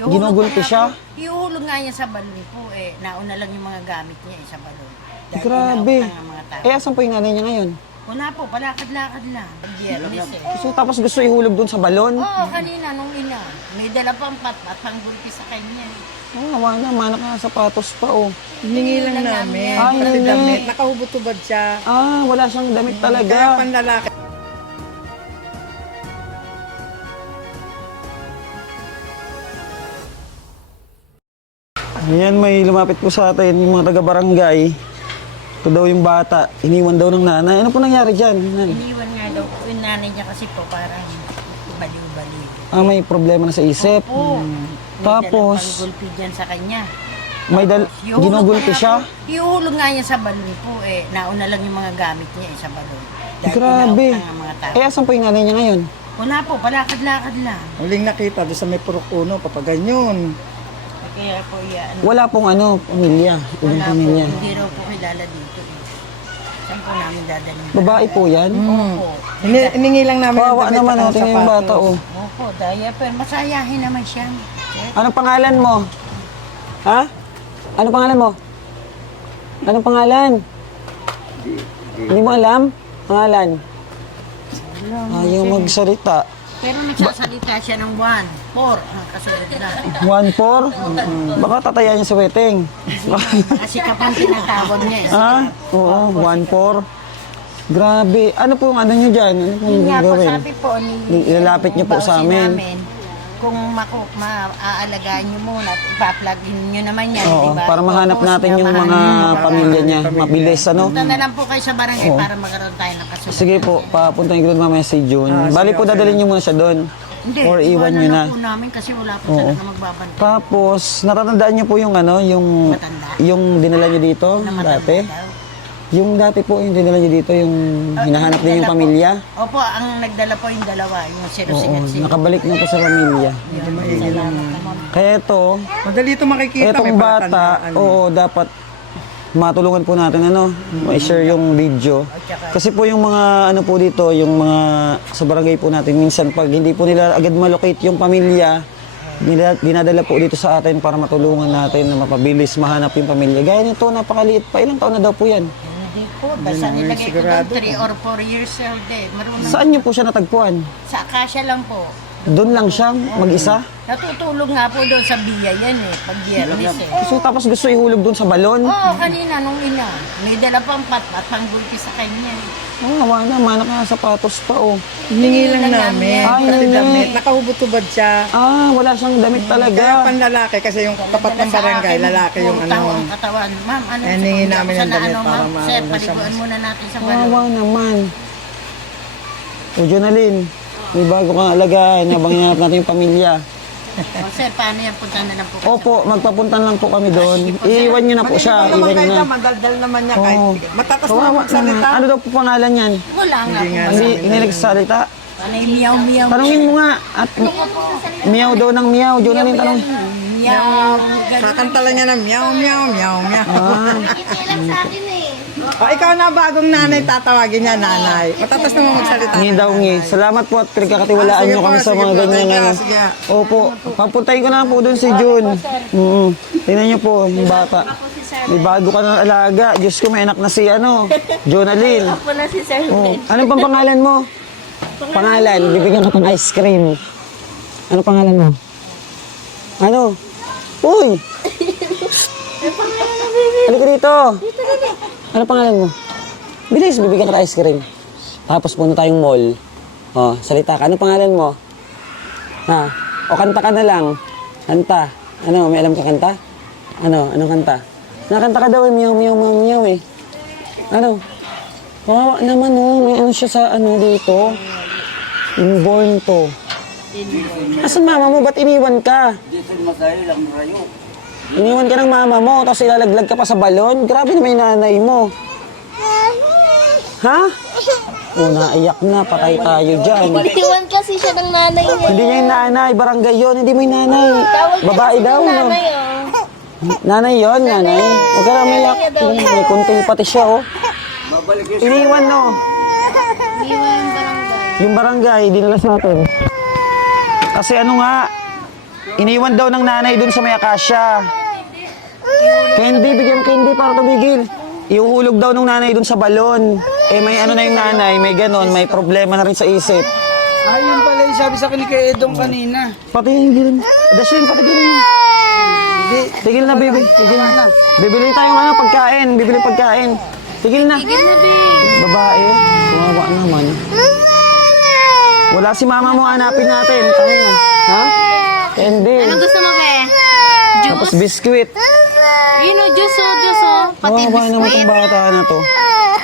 Ginugulpi siya? Iuhulog nga niya sa balon po eh. Nauna lang yung mga gamit niya sa balon. Dahil Grabe. inautang ang mga tao. Asan po yung nanay niya ngayon? Wala po, palakad-lakad lang. Biyernes eh. So, tapos gusto ihulog doon sa balon? Oo, kanina nung ina. May dala pang pat pang gulpi sa kanya. Awa na, manak na sapatos pa oh. Hiningi lang namin. Ah, Pati hiningi. damit. Nakahubot-hubad siya. Wala siyang damit Kaya talaga. panlalaki. Ayan, may lumapit po sa atin yung mga taga-barangay. Ito daw yung bata, iniwan daw ng nanay. Ano po nangyari dyan? Iniwan nga daw po yung nanay niya kasi po parang baliw-baliw. May problema na sa isip. Oo. May Tapos, dalang panggulpi dyan sa kanya. ginugulpi siya? Iuhulog nga niya sa balon po eh. Nauna lang yung mga gamit niya sa balon. Dahil Grabe. inautang ang mga tao. Asan po yung nanay niya ngayon? Wala po, palakad-lakad lang. Huling nakita doon sa may purok uno, papaganyon. Kaya po yan. Wala pong pamilya. Ibang Wala pamilya. po, hindi raw po kilala dito eh. Saan po namin dadalhin? Babae po yan? Opo. Hiningi lang namin Kawawa damit naman at natin yung sapatos. bata oh. Opo, diaper. Masayahin naman siya. Anong pangalan mo? Ha? Anong pangalan mo? Anong pangalan? Hindi mo alam? Pangalan? Ayaw magsalita. Pero nagsasalita siya ng 1, 4. Kasunod na. 1-4? Baka tatayan niya sa wedding. Kasi kapang tinatawag niya eh. Oo, 1-4. Grabe. Ano po yung ano nyo dyan? Ano pong Yun nga po, gawin? sabi po ni Ilalapit niyo po sa bausin amin. namin, kung maaalagaan niyo muna, ipa-plug-in niyo naman yan, Oo, diba? para mahanap Tapos, natin yung mamahanap mga niyo. pamilya niya. Mabilis, ano? Punta na lang po kayo sa barangay Oo. para magkaroon tayo ng kasunod. Sige po, papuntahin ko doon mamaya si June. Bali po, dadalhin niyo muna siya doon. Hindi, Or iwan niyo na. po namin kasi wala po Oo. talaga magbabantay. Tapos, natatandaan niyo po yung Matanda. yung dinala niyo dito Na matanda dati? daw. Yung dati po, yung dinala niyo dito, yung hinahanap niyo yung Nagdala pamilya? Po. Opo, ang nagdala po yung dalawa, yung Oo, sinusingat-singat. nakabalik na po sa pamilya. Kaya ito, Madali ito makikita. etong may bata, palatandaan. oo, dapat matulungan po natin, ma-share yung video. Kasi po yung mga, ano po dito, yung mga sa barangay po natin, minsan pag hindi po nila agad malocate yung pamilya, dinadala po dito sa atin para matulungan natin na mapabilis mahanap yung pamilya. Gaya nito, napakaliit pa. Ilang taon na daw po yan? Hindi po, basta nilagay ko doon 3 or 4 years old eh. Marunong. Saan niyo po siya natagpuan? Sa Acacia lang po. Doon lang siya, mag-isa? Natutulog nga po doon sa biya yan eh, pag biyernes eh. So tapos gusto ihulog doon sa balon? Oo, kanina nung ina. May dala pang pat pang gulpi sa kanya. Awa na, manak na sapatos pa oh. Hiningi lang namin. Ay, Pati hiningi. damit. Nakahubot-hubad siya. Wala siyang damit Kaya talaga. panlalaki kasi yung tapat ng barangay, lalaki yung Ang ano. katawan. Ma'am, ano? Hiningi namin sa ng damit ano, para ma'am? maano Sir, na siya. paliguan muna natin sa balon. Awa naman. O, Jonalyn, may bago kang alagaan habang hinanap natin yung pamilya. Sir, paano yan? Punta na lang po. kayo sa Opo, magpapuntan lang po kami doon. Iiwan niyo na po siya. Maliban naman Iwan niyo kayo na. na, madaldal naman niya kahit Oo. matatas na Kawawa magsalita. naman. Ano daw po pangalan yan? Wala nga po. Hindi nagsasalita. Panay miyaw-miyaw. Tanungin mo nga. At miyaw daw ng miyaw. Jonalyn, tanong. Miyaw. Ganun. Kakanta lang niya na meow, meow, meow, meow. Lang sa akin eh. Ikaw na bagong nanay, tatawagin niya nanay. Matatas naman magsalita. Ngi daw ngi. Salamat po at pinagkakatiwalaan Sige nyo po, kami sa sige mga po, ganyan thank you, ano. sige. Opo, papuntahin ko na po doon si June. Tingnan nyo po, yung bata. May bago ka ng alaga. Diyos ko, may anak na si Jonalyn. Ako na si Sir. Anong pang pangalan mo? Pangalan, bibigyan ka ng ice cream. Ano pangalan mo? Ano? Uy! Halika dito. Ano pangalan mo? Bilis, bibigyan ka ng ice cream. Tapos punta tayong mall. Oh, salita ka. Ano pangalan mo? Ha? O kanta ka na lang. Kanta. Ano, may alam ka kanta? Ano? Anong kanta? Nakanta ka daw eh. Meow, meow, meow, meow eh. Ano? Kawawa naman oh. May ano siya sa ano dito. Inborn to. Asan mama mo? Ba't iniwan ka? Iniwan ka ng mama mo, tapos ilalaglag ka pa sa balon? Grabe naman yung nanay mo. Ha? Naiyak na, patay tayo dyan. Iniwan kasi siya ng nanay niya. Hindi niya yung nanay, barangay yun, hindi mo yung nanay. Babae daw, no? Nanay, oh. Nanay yun, nanay. Huwag ka na umiyak. May kunting pati siya, oh. Iniwan, no? Iniwan yung barangay. Yung barangay, dinala sa atin. Kasi ano nga, Iniwan daw ng nanay dun sa may akasya. Candy, bigyan candy para tumigil. Ihuhulog daw ng nanay dun sa balon. Eh may ano na yung nanay, may ganon, may problema na rin sa isip. Ayun pala yung sabi sa akin ni Kuya Edong kanina. Patigilin. Dashlin, patigilin mo. Tigil na, baby. Tigil na. Bibili tayong ano, pagkain. Bibili pagkain. Tigil na. Babae. Kawawa naman. Wala si mama mo, hanapin natin. Tama na. Ha? Candy. Anong gusto mo, be? Tapos biskuit. Yun o, juice o. Pati Kawawa naman biskuit. itong bata na to.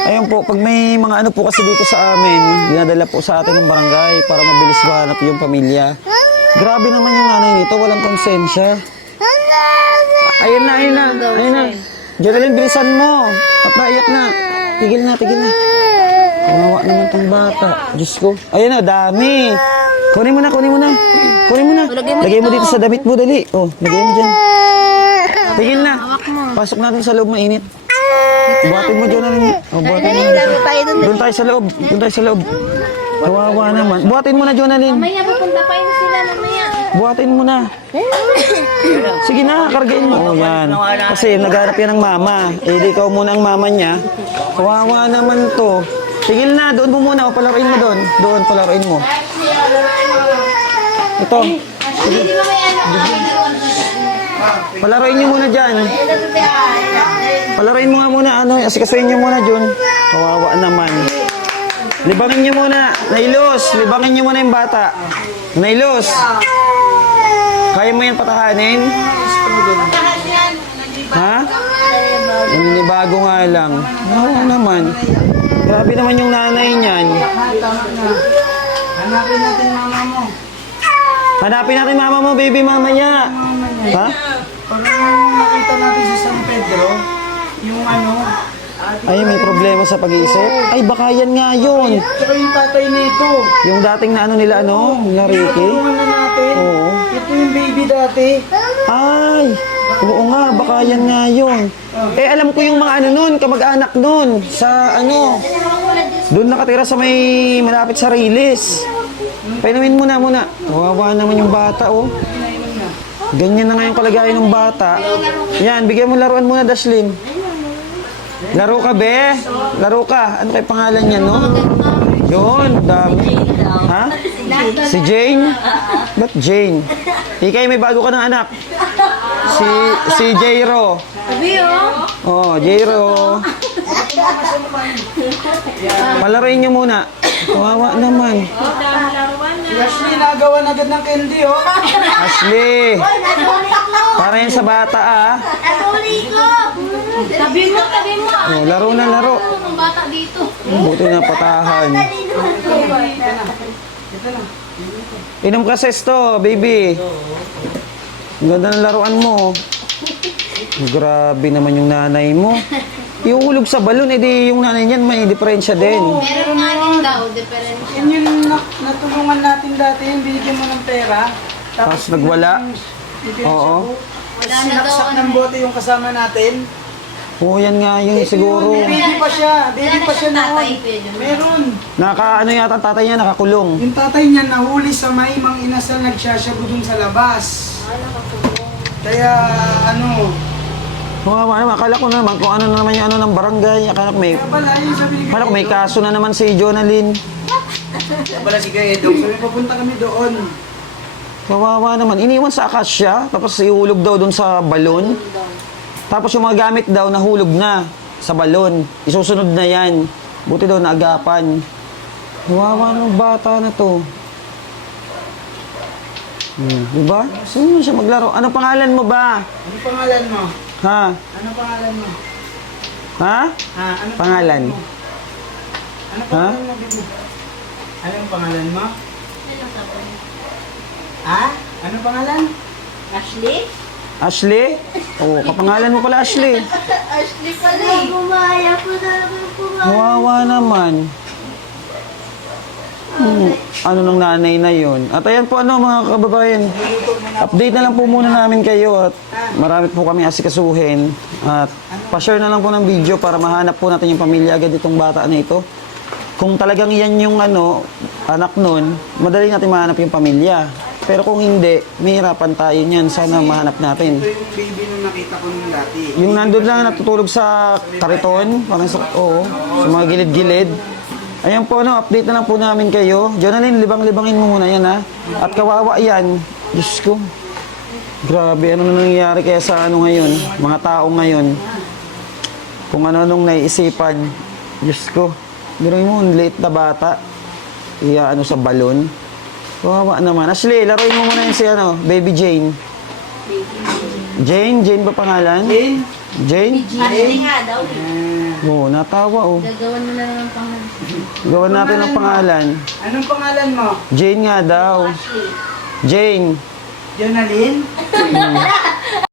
Ayun po, pag may mga ano po kasi dito sa amin, dinadala po sa atin ng barangay para mabilis mahanap yung pamilya. Grabe naman yung nanay nito, walang konsensya. Ayun na, ayun na, ayun na. Jonalyn, bilisan mo. At naiyak na. Tigil na, tigil na. Kawawa naman itong bata. Diyos ko. Ayun na, dami. Kunin mo na, kunin mo na. Kunin mo na. Lagay mo dito sa damit mo, dali. Oh, lagay mo dyan. Tigil na. Pasok natin sa loob, mainit. Buhatin mo, Jonalyn. Oh, buhatin mo. Doon tayo sa loob. Doon tayo sa loob. Kawawa naman. Buhatin mo na, Jonalyn. Mamaya, pupunta pa yun sila mamaya. Buhatin mo na. Sige na, kargain mo. Oh, yan. Kasi naghanap yan ng mama. Eh, di ikaw muna ang mama niya. Kawawa naman to. Tigil na, doon mo muna. O, palaruin mo doon. Doon, palaruin mo. Ito. Palaruin niyo muna dyan. Palaruin mo nga muna. Ano, asikasuin niyo muna, Jun. Kawawa naman. Libangin niyo muna. Nailos. Libangin niyo muna yung bata. Nailos. Kaya mo yan patahanin? Ha? Bago nga lang. Oo naman. Grabe naman yung nanay niyan. Hanapin natin mama mo. Hanapin natin mama mo, baby, mamaya. Ha? Pag nakita natin sa San Pedro, yung ano, Ay, may problema sa pag-iisip? Ay, baka yan nga yun. tsaka yung tatay nito. Yung dating na ano nila, ano? Nila Ricky? Tulungan na natin. Oo. Ito yung baby dati. Ay, oo nga, baka yan nga yun. Eh, alam ko yung mga ano nun, kamag-anak nun, sa ano, doon nakatira sa may malapit sa Riles. Painumin mo na muna. Kawawa naman yung bata, oh. Ganyan na nga yung kalagayan ng bata. Yan, bigyan mo laruan muna, Dashlin. Laro ka, be? Laro ka. Ano kay pangalan niya, no? Yun, dami. Ha? Si Jane? Ba't Jane? Ikay, may bago ka ng anak. Si Jairo. Oh, Jairo. Palaruin niyo muna. Kawawa naman. Si Ashley, nagawan agad ng candy, oh. Ashley. Para yan sa bata, ah. Tabi mo. Oh, laro na, laro. Ang bata dito. Buti na patahan. Inom ka sesto, baby. Ang ganda ng laruan mo. Grabe naman yung nanay mo. Iuhulog sa balon, edi yung nanay niyan may diferensya din. Meron nga din daw, difference. Yan yung natulungan natin dati, yung binigyan mo ng pera. Tapos nagwala. Oo. Sinaksak ng bote yung kasama natin. Oo, yan nga yun siguro. Baby pa siya noon. Meron. Ano yata ang tatay niya, nakakulong. Yung tatay niya nahuli sa may mang inasal, nagsasyago dun sa labas. Kaya ano, Kawawa naman, akala ko naman kung ano naman yung ano ng barangay. Akala ko may, kaya pala yung sabi ni akala ko may kaso na naman si Jonalyn. Kaya pala si Kuya Edong, sabi papunta kami doon. Kawawa naman. Iniwan sa akasya, tapos ihulog daw dun sa balon. Tapos yung mga gamit daw nahulog na sa balon. Isusunod na yan. Buti daw naagapan. Kawawa ng bata na to. Diba? Sino siya maglaro? Ano pangalan mo ba? Ano pangalan mo? Ha? Ano pangalan mo? Ha? Ha? Ano Pangalan? mo? Ano pangalan mo, Bibi? Anong pangalan mo? Ha? Ano pangalan? Ashley? Ashley? Oo, kapangalan mo pala Ashley. Ashley pala. Bumaya po talaga po. Kawawa naman. Ano ng nanay na yun. At ayan po ano mga kababayan. Update na lang po muna namin kayo at marami po kami asikasuhin. At pa-share na lang po ng video para mahanap po natin yung pamilya agad itong bata na ito. Kung talagang yan yung ano, anak nun, madali natin mahanap yung pamilya. Pero kung hindi, mahirapan tayo niyan. Sana mahanap natin. Ito yung baby na nakita ko nung dati. Yung nandun lang natutulog sa kariton, parang sa, oo, sa mga gilid-gilid. Ayan po, no, update na lang po namin kayo. Jonalyn, libang-libangin mo muna yan, ha? At kawawa yan. Diyos ko. Grabe, ano na nangyayari kaya sa ano ngayon, mga tao ngayon. Kung ano-anong naiisipan. Diyos ko. Biruin mo, late na bata. Iya, ano sa balon. Kawawa naman. Ashley, laruin mo muna yun si ano, Baby Jane. Jane? Jane ba pangalan? Jane? Jane? Hindi nga daw. Oo, natawa oh. Gagawan mo na lang ang pangalan. Gawan natin ang pangalan. Anong pangalan mo? Jane nga daw. Jane. Jonalyn?